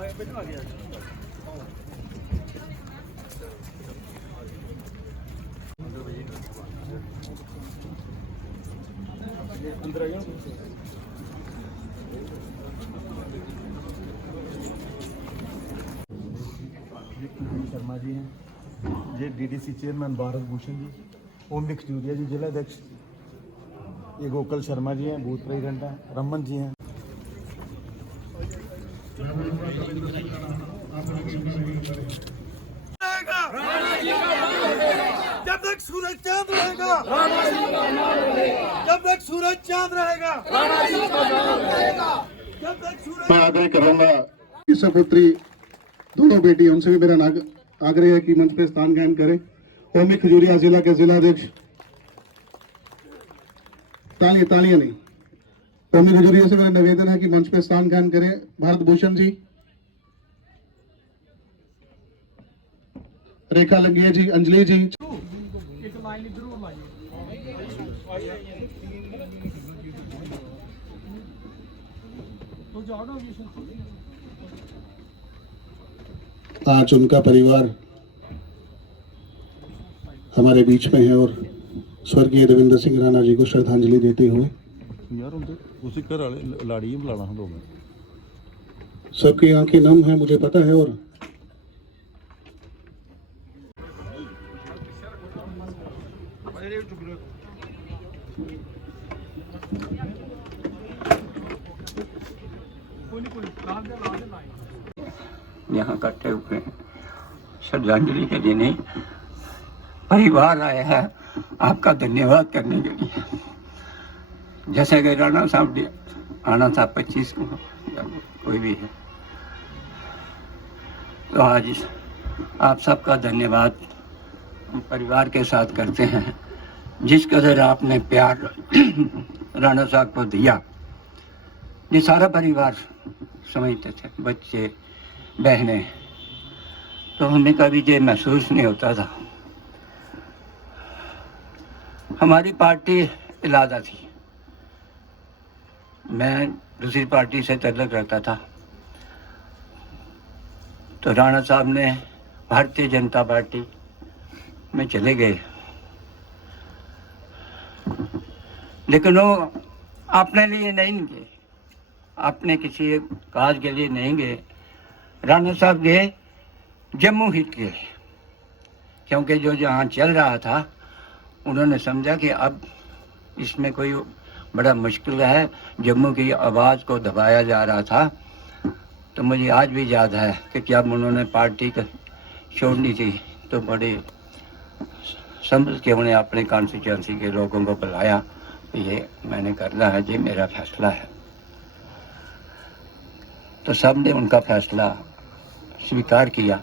अंदर आ गया शर्मा जी हैं, ये डीडीसी चेयरमैन भारत भूषण जी, ओम खजूरिया जी जिला अध्यक्ष, ये गोकल शर्मा जी हैं, बूथ प्रेसिडेंट हैं, रमन जी हैं। जब तक सूरज चांद रहेगा, जब तक सूरज चांद रहेगा, जब तक सूरज। मैं आग्रह करूंगा सपुत्री दोनों बेटी, उनसे भी मेरा आग्रह है कि मंच पे स्थान कायम करें। ओमी खजूरिया जिला के जिलाध्यक्ष, तालियां नहीं, ओमी खजूरिया से मेरा निवेदन है कि मंच पे स्थान कायम करें। भारत भूषण जी, रेखा लंगिया जी, अंजलि जी। आज उनका परिवार हमारे बीच में है और स्वर्गीय देवेंद्र सिंह राणा जी को श्रद्धांजलि देते हुए यार उसी घर वाले लाड़ी बुलाना हम लोग, सबकी आंखें नम है, मुझे पता है। और यहाँ इकट्ठे हुए हैं श्रद्धांजलि के लिए नहीं, परिवार आया है आपका धन्यवाद करने के लिए। जैसे कि राणा साहब आना था 25 को, कोई भी है, तो आज आप सबका धन्यवाद परिवार के साथ करते हैं। जिस कदर आपने प्यार राणा साहब को दिया, ये सारा परिवार समझते थे, बच्चे बहनें, तो हमें कभी ये महसूस नहीं होता था। हमारी पार्टी इलादा थी, मैं दूसरी पार्टी से तल्लुक़ रखता था, तो राणा साहब ने भारतीय जनता पार्टी में चले गए, लेकिन वो अपने लिए नहीं गए, अपने किसी काज के लिए नहीं गए। राणा साहब गए जम्मू हिट के, क्योंकि जो जहाँ चल रहा था उन्होंने समझा कि अब इसमें कोई बड़ा मुश्किल है, जम्मू की आवाज़ को दबाया जा रहा था। तो मुझे आज भी याद है कि जब उन्होंने पार्टी को छोड़नी थी तो बड़े समझ के उन्हें अपने कॉन्स्टिट्यूंसी के लोगों को बुलाया, ये मैंने करना है, ये मेरा फैसला है। तो सब ने उनका फैसला स्वीकार किया,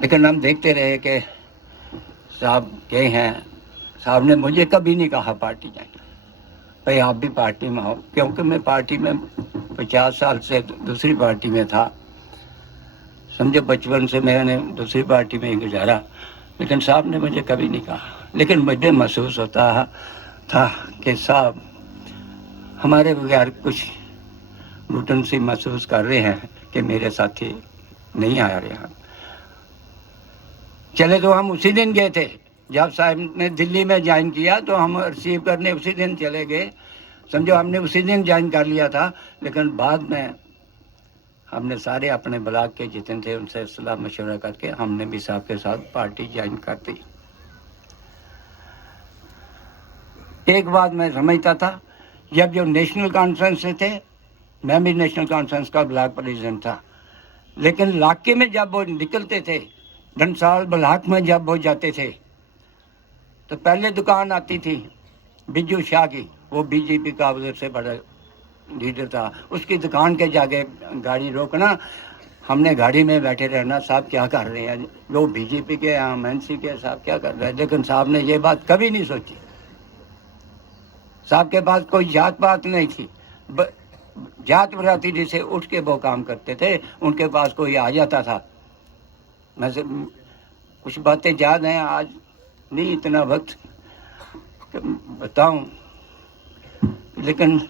लेकिन हम देखते रहे कि साहब गए हैं। साहब ने मुझे कभी नहीं कहा पार्टी जाएंगे, भाई आप भी पार्टी में आओ, क्योंकि मैं पार्टी में 50 साल से दूसरी पार्टी में था, समझो बचपन से मैंने दूसरी पार्टी में ही गुजारा, लेकिन साहब ने मुझे कभी नहीं कहा। लेकिन मुझे महसूस होता था कि साहब हमारे बगैर कुछ घुटन सी महसूस कर रहे हैं कि मेरे साथी नहीं आ रहे हैं। चले तो हम उसी दिन गए थे, जब साहब ने दिल्ली में ज्वाइन किया तो हम रिसीव करने उसी दिन चले गए, समझो हमने उसी दिन ज्वाइन कर लिया था। लेकिन बाद में हमने सारे अपने ब्लॉक के जितने थे उनसे सलाह मशवरा करके हमने भी साहब के साथ पार्टी ज्वाइन कर दी। एक बात मैं समझता था, जब जो नेशनल कॉन्फ्रेंस थे, मैं भी नेशनल कॉन्फ्रेंस का ब्लॉक प्रेसिडेंट था, लेकिन इलाके में जब वो निकलते थे, घनसाल ब्लॉक में जब वो जाते थे, तो पहले दुकान आती थी बिज्जू शाह की, वो बीजेपी का उधर से बड़ा लीडर था, उसकी दुकान के जाके गाड़ी रोकना, हमने गाड़ी में बैठे रहना, साहब क्या कर रहे हैं, वो बीजेपी के एमएनसी के, साहब क्या कर रहे हैं। लेकिन साहब ने ये बात कभी नहीं सोची। साहब के पास कोई जात पात नहीं थी, जात बराती जिसे उठ के वो काम करते थे, उनके पास कोई आ जाता था। मैं कुछ बातें याद हैं, आज नहीं इतना वक्त बताऊं, लेकिन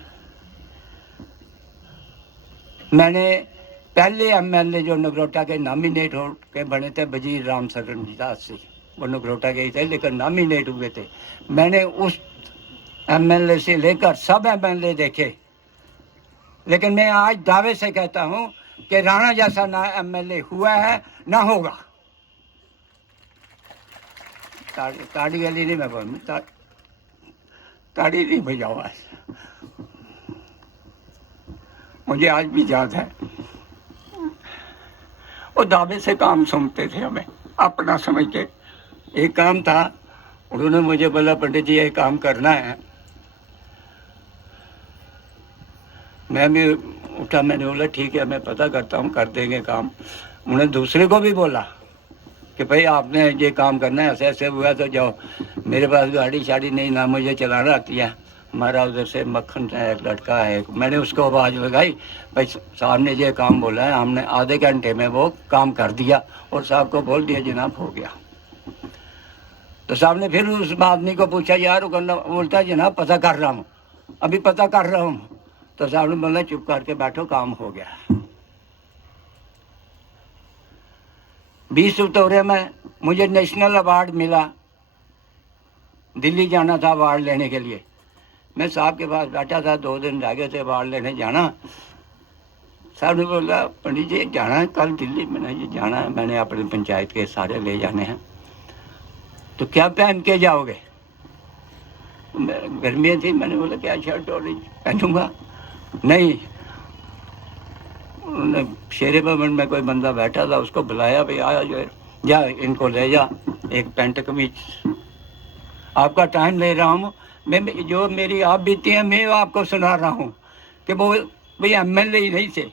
मैंने पहले एमएलए जो नगरोटा के नॉमिनेट हो के बने थे वजीर राम सरन दास से, वो नगरोटा के ही थे लेकिन नॉमिनेट हुए थे। मैंने उस एमएलए से लेकर सब एमएलए देखे, लेकिन मैं आज दावे से कहता हूं कि राणा जैसा ना एमएलए हुआ है ना होगा। ताड़ी गली नहीं मैं बोलूँ, ताड़ी नहीं बजाओ आज। मुझे आज भी याद है वो दावे से काम सुनते थे, हमें अपना समझ के। एक काम था, उन्होंने मुझे बोला पंडित जी ये काम करना है। मैं भी उठा, मैंने बोला ठीक है मैं पता करता हूँ, कर देंगे काम। उन्होंने दूसरे को भी बोला कि भाई आपने ये काम करना है, ऐसे ऐसे हुआ तो जाओ। मेरे पास गाड़ी शाड़ी नहीं, ना मुझे चलाना आती है। हमारा उधर से मक्खन है लड़का है, मैंने उसको आवाज़ लगाई, भाई साहब ने ये काम बोला है। हमने आधे घंटे में वो काम कर दिया और साहब को बोल दिया जनाब हो गया। तो साहब ने फिर उस आदमी को पूछा यार वो करना, बोलता है जनाब पता कर रहा हूँ, अभी पता कर रहा हूँ। तो साहब ने बोला चुप करके बैठो, काम हो गया। 20 सितंबर में मुझे नेशनल अवार्ड मिला, दिल्ली जाना था अवार्ड लेने के लिए। मैं साहब के पास बैठा था, 2 दिन रह गए थे अवार्ड लेने जाना। साहब ने बोला पंडित जी जाना है कल दिल्ली। मैंने ये जाना है, मैंने अपनी पंचायत के सारे ले जाने हैं। तो क्या पहन के जाओगे? गर्मियाँ थी, मैंने बोला क्या शर्ट और पहनूंगा? नहीं। उन्होंने शेरे भवन में कोई बंदा बैठा था, उसको बुलाया, भाई आया जो जा इनको ले जा, एक पैंट कमीज। आपका टाइम ले रहा हूँ मैं, जो मेरी आप बीती है मैं आपको सुना रहा हूँ कि वो भाई एमएलए ही नहीं थे।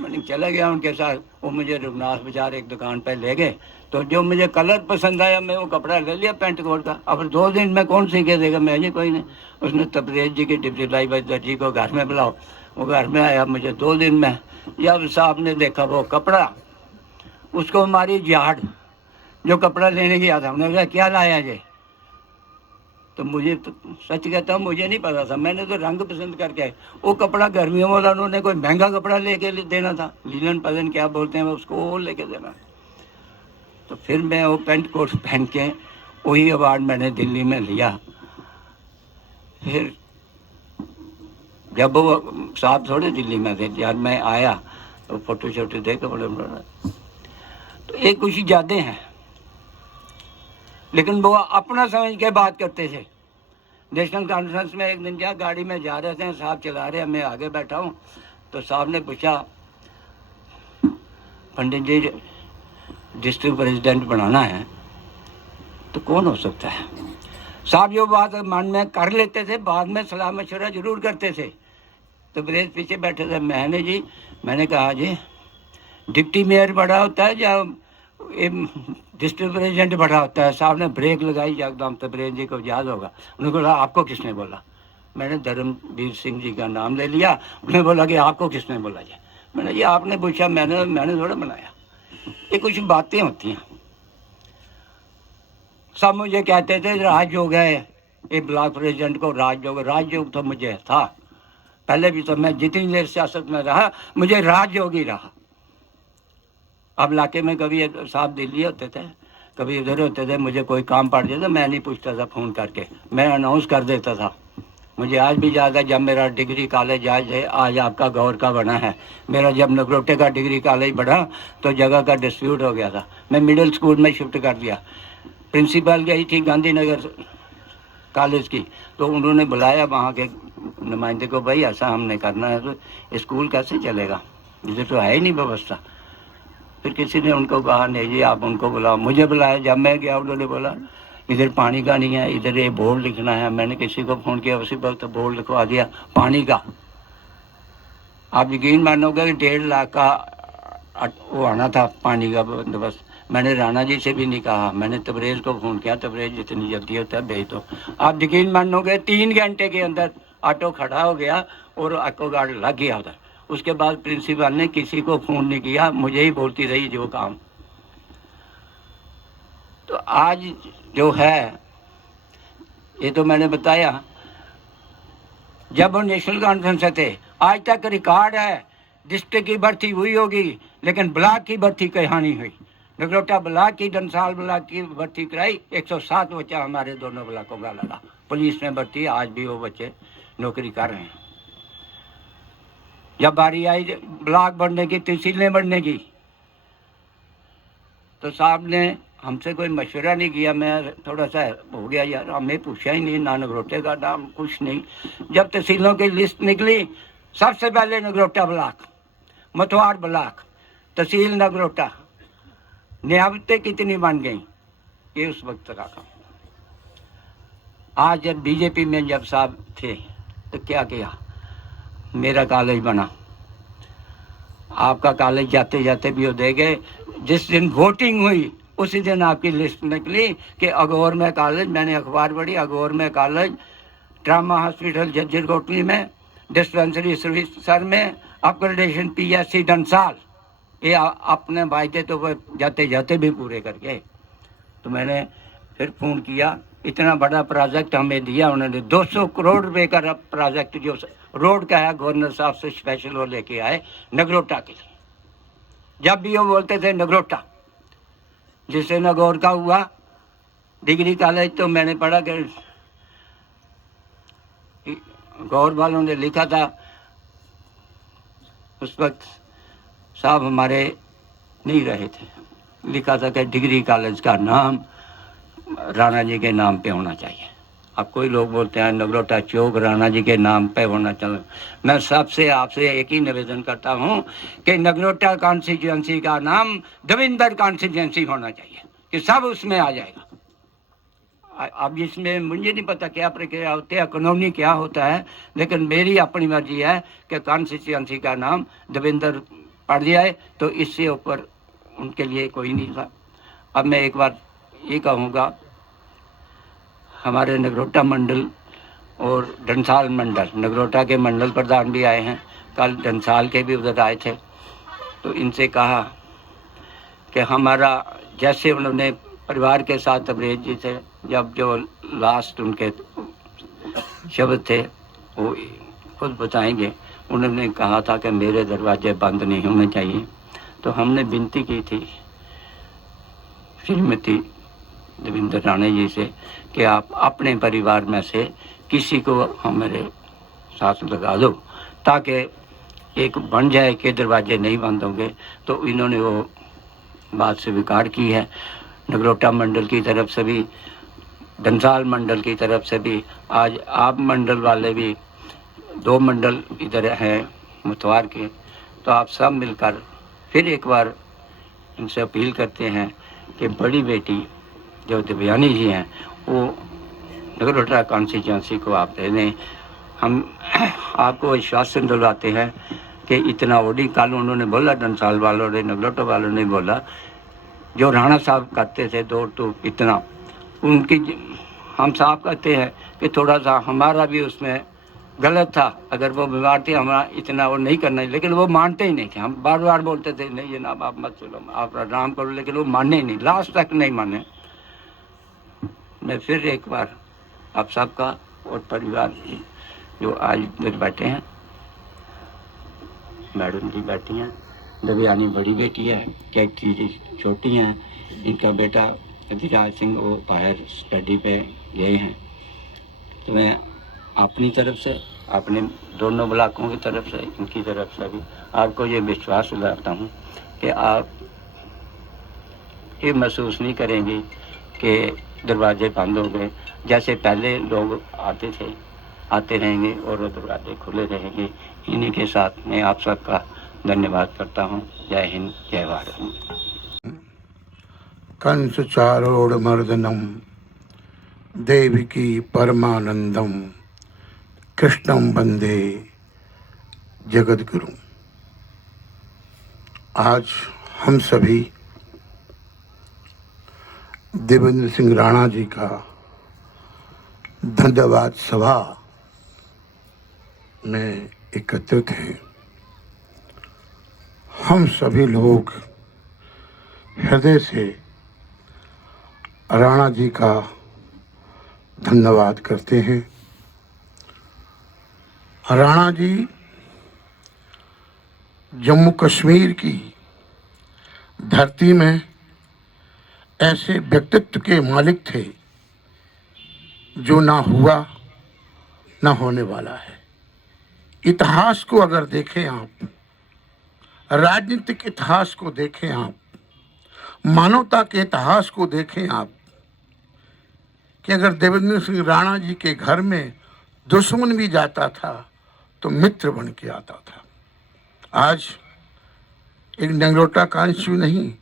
मैंने चला गया उनके साथ, वो मुझे रघुनाथ बाजार एक दुकान पर ले गए। तो जो मुझे कलर पसंद आया मैं वो कपड़ा ले लिया पैंट कोट का। अब 2 दिन में कौन सीखे देगा, मैं ये कोई नहीं। उसने तबरेज जी की डिप्टी लाई जी को घर में बुलाओ, वो घर में आया। मुझे 2 दिन में जब साहब ने देखा वो कपड़ा, उसको हमारी झाड़ जो कपड़ा लेने गया था, उन्होंने कहा क्या लाया ये? तो मुझे तो सच कहता हूँ मुझे नहीं पता था, मैंने तो रंग पसंद करके वो कपड़ा गर्मियों वाला उन्होंने कोई महंगा कपड़ा लेके देना था, लीलन पलन क्या बोलते हैं उसको, वो लेके देना। तो फिर मैं वो पैंट कोट पहन के वही अवार्ड मैंने दिल्ली में लिया। फिर जब वो साहब थोड़े दिल्ली में थे, जब मैं आया तो फोटो शोटो देखे बड़े बड़े। तो एक कुछ यादें हैं, लेकिन वो अपना समझ के बात करते थे। नेशनल कॉन्फ्रेंस में एक दिन क्या गाड़ी में जा रहे थे, साहब चला रहे हैं, मैं आगे बैठा हूँ। तो साहब ने पूछा पंडित जी डिस्ट्रिक्ट प्रेसिडेंट बनाना है तो कौन हो सकता है? साहब जो बात मन में कर लेते थे, बाद में सलाह मशवरा जरूर करते थे। तो ब्रेज पीछे बैठे थे, मैंने कहा जी डिप्टी मेयर बड़ा होता है या डिस्ट्रिक्ट प्रेसिडेंट बड़ा होता है? साहब ने ब्रेक लगाई एकदम, तो ब्रेज जी को याद होगा। उन्होंने बोला आपको किसने बोला? मैंने धर्मवीर सिंह जी का नाम ले लिया। उन्होंने बोला कि आपको किसने बोला? जी मैंने जी आपने पूछा, मैंने थोड़ा बनाया। ये कुछ बातें होती हैं। सब मुझे कहते थे राजयोग है, ये ब्लॉक प्रेसिडेंट को राजयोग तो मुझे था पहले भी। तो मैं जितनी देर सियासत में रहा मुझे राजयोग ही रहा। अब इलाके में कभी साहब दिल्ली होते थे, कभी इधर होते थे, मुझे कोई काम पड़ जाता मैं नहीं पूछता था, फ़ोन करके मैं अनाउंस कर देता था। मुझे आज भी याद है जब मेरा डिग्री कॉलेज आज आपका गौर का बना है, मेरा जब नगरोटे का डिग्री कॉलेज बढ़ा तो जगह का डिस्प्यूट हो गया था। मैं मिडिल स्कूल में शिफ्ट कर दिया। प्रिंसिपल गई थी गांधीनगर कॉलेज की, तो उन्होंने बुलाया वहाँ के नुमाइंदे को, भाई ऐसा हमने करना है तो स्कूल कैसे चलेगा, इधर तो है ही नहीं व्यवस्था। फिर किसी ने उनको कहा नहीं जी आप उनको बुलाओ। मुझे बुलाया, जब मैं गया उन्होंने बोला इधर पानी का नहीं है, इधर ये बोर्ड लिखना है। मैंने किसी को फ़ोन किया, उसी वक्त बोर्ड लिखवा दिया पानी का। आप यकीन मानोगे कि 1.5 लाख का वो आना था पानी का बंदोबस्त। मैंने राणा जी से भी नहीं कहा, मैंने तबरेज को फ़ोन किया, तबरेज जितनी जल्दी होता है भेज दो। आप यकीन मानोगे 3 घंटे के अंदर ऑटो खड़ा हो गया और ऑटो गार्ड लग गया उधर। उसके बाद प्रिंसिपल ने किसी को फ़ोन नहीं किया, मुझे ही बोलती रही जो काम। तो आज जो है ये तो मैंने बताया, जब वो नेशनल कॉन्फ्रेंस थे आज तक रिकॉर्ड है डिस्ट्रिक्ट की भर्ती हुई होगी, लेकिन ब्लॉक की भर्ती कहाँ नहीं हुई। नगरोटा ब्लॉक की, डंसाल ब्लॉक की भर्ती कराई, 107 बच्चा हमारे दोनों ब्लॉकों का लगा। पुलिस में भर्ती, आज भी वो बच्चे नौकरी कर रहे हैं। जब बारी आई ब्लॉक बढ़ने की, तहसीलें बढ़ने की, तो साहब ने हमसे कोई मशवरा नहीं किया। मैं थोड़ा सा हो गया यार, हमें पूछा ही नहीं, ना नगरोटे का नाम कुछ नहीं। जब तहसीलों की लिस्ट निकली, सबसे पहले नगरोटा ब्लॉक, मतवाड़ ब्लॉक, तहसील नगरोटा, नियामतें कितनी बन गई, ये उस वक्त का काम। आज जब बीजेपी में जब साहब थे तो क्या किया, मेरा कॉलेज बना, आपका कॉलेज जाते जाते भी हो दे गए। जिस दिन वोटिंग हुई उसी दिन आपकी लिस्ट निकली कि अगौर में कॉलेज, मैंने अखबार पढ़ी, अगौर में college, trauma hospital Jhajjar Kotli में, डिस्पेंसरी सर्विस सर में, अपग्रेडेशन PSC डंसाल। ये अपने वायदे तो वो जाते जाते भी पूरे कर गए। तो मैंने फिर फ़ोन किया, इतना बड़ा प्रोजेक्ट हमें दिया उन्होंने, 200 करोड़ रुपए का प्रोजेक्ट जो रोड का है, गवर्नर साहब से स्पेशल वो लेके आए नगरोटा के लिए। जब भी वो बोलते थे नगरोटा, जिससे नगौर का हुआ डिग्री कॉलेज, तो मैंने पढ़ा कि गौर वालों ने लिखा था उस वक्त, साहब हमारे नहीं रहे थे, लिखा था कि डिग्री कॉलेज का नाम राणा जी के नाम पे होना चाहिए। अब कोई लोग बोलते हैं नगरोटा चौक राणा जी के नाम पे होना चाहिए। मैं सबसे आपसे एक ही निवेदन करता हूं कि नगरोटा कॉन्स्टिट्यूएंसी का नाम देवेंद्र कॉन्स्टिट्यूएंसी होना चाहिए, कि सब उसमें आ जाएगा। अब इसमें मुझे नहीं पता क्या प्रक्रिया होती है, कानूनी क्या होता है, लेकिन मेरी अपनी मर्जी है कि कॉन्स्टिट्यूएंसी का नाम देवेंद्र पड़ जाए, तो इससे ऊपर उनके लिए कोई नहीं था। अब मैं एक बार ये कहूँगा, हमारे नगरोटा मंडल और डंसाल मंडल, नगरोटा के मंडल प्रधान भी आए हैं, कल डंसाल के भी उधर आए थे, तो इनसे कहा कि हमारा, जैसे उन्होंने परिवार के साथ अबरेज जी थे, जब जो लास्ट उनके शब्द थे वो खुद बताएंगे, उन्होंने कहा था कि मेरे दरवाजे बंद नहीं होने चाहिए। तो हमने विनती की थी श्रीमती देवेंद्र राणा जी से कि आप अपने परिवार में से किसी को हमारे साथ लगा दो, ताकि एक बन जाए कि दरवाजे नहीं बंद होंगे। तो इन्होंने वो बात स्वीकार की है। नगरोटा मंडल की तरफ से भी, डंसाल मंडल की तरफ से भी, आज आप मंडल वाले भी, 2 मंडल इधर हैं मतवार के, तो आप सब मिलकर फिर एक बार इनसे अपील करते हैं कि बड़ी बेटी जो देवयानी जी हैं वो नगरोटा कॉन्स्टिट्यूएंसी को आप दे दें। हम आपको आश्वासन दिलवाते हैं कि इतना ओडी, कल उन्होंने बोला, डंसाल वालों ने, नगरोटा वालों ने बोला, जो राणा साहब करते थे 2 तो इतना उनकी, हम साहब कहते हैं कि थोड़ा सा हमारा भी उसमें गलत था। अगर वो बीमार थे, हमारा इतना वो नहीं करना, लेकिन वो मानते ही नहीं थे। हम बार बार बोलते थे नहीं जनाब आप मत चलो, आप आराम करो, लेकिन वो माने ही नहीं, लास्ट तक नहीं माने। मैं फिर एक बार आप सबका और परिवार जो आज इधर बैठे हैं, मैडम जी बैठी हैं, देवयानी बड़ी बेटी है, कैटी जी छोटी हैं, इनका बेटा अधिराज सिंह वो बाहर स्टडी पे गए हैं। तो मैं अपनी तरफ से, अपने दोनों ब्लॉकों की तरफ से, इनकी तरफ से भी आपको ये विश्वास दिलाता हूँ कि आप ये महसूस नहीं करेंगे कि दरवाजे बंद हो गए। जैसे पहले लोग आते थे, आते रहेंगे और दरवाजे खुले रहेंगे। इन्हीं के साथ मैं आप सबका धन्यवाद करता हूँ। जय हिंद, जय भारत। कंस चारोड़ मर्दनम देवकी परमानंदम कृष्णम वंदे जगद्गुरु। आज हम सभी देवेंद्र सिंह राणा जी का धन्यवाद सभा में एकत्रित हैं। हम सभी लोग हृदय से राणा जी का धन्यवाद करते हैं। राणा जी जम्मू कश्मीर की धरती में ऐसे व्यक्तित्व के मालिक थे जो ना हुआ ना होने वाला है। इतिहास को अगर देखें आप, राजनीतिक इतिहास को देखें आप, मानवता के इतिहास को देखें आप, कि अगर देवेंद्र सिंह राणा जी के घर में दुश्मन भी जाता था तो मित्र बन के आता था। आज एक नगरोटा कांस्टिट्यू नहीं,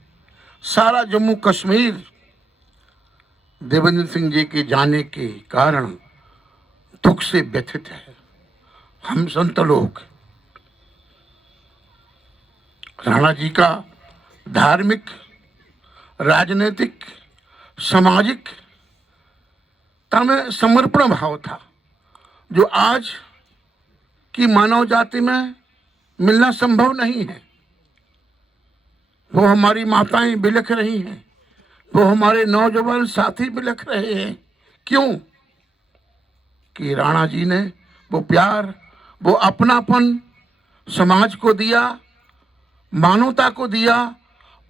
सारा जम्मू कश्मीर देवेंद्र सिंह जी के जाने के कारण दुख से व्यथित है। हम संत लोग राणा जी का धार्मिक, राजनीतिक, सामाजिक में समर्पण भाव था जो आज की मानव जाति में मिलना संभव नहीं है। वो हमारी माताएं बिलख रही हैं, वो हमारे नौजवान साथी बिलख रहे हैं। क्यों? कि राणा जी ने वो प्यार, वो अपनापन समाज को दिया, मानवता को दिया।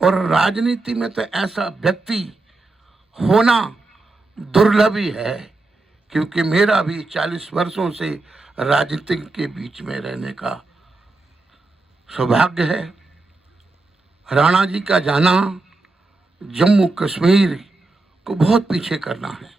और राजनीति में तो ऐसा व्यक्ति होना दुर्लभ ही है, क्योंकि मेरा भी 40 वर्षों से राजनीति के बीच में रहने का सौभाग्य है। राणा जी का जाना जम्मू कश्मीर को बहुत पीछे करना है।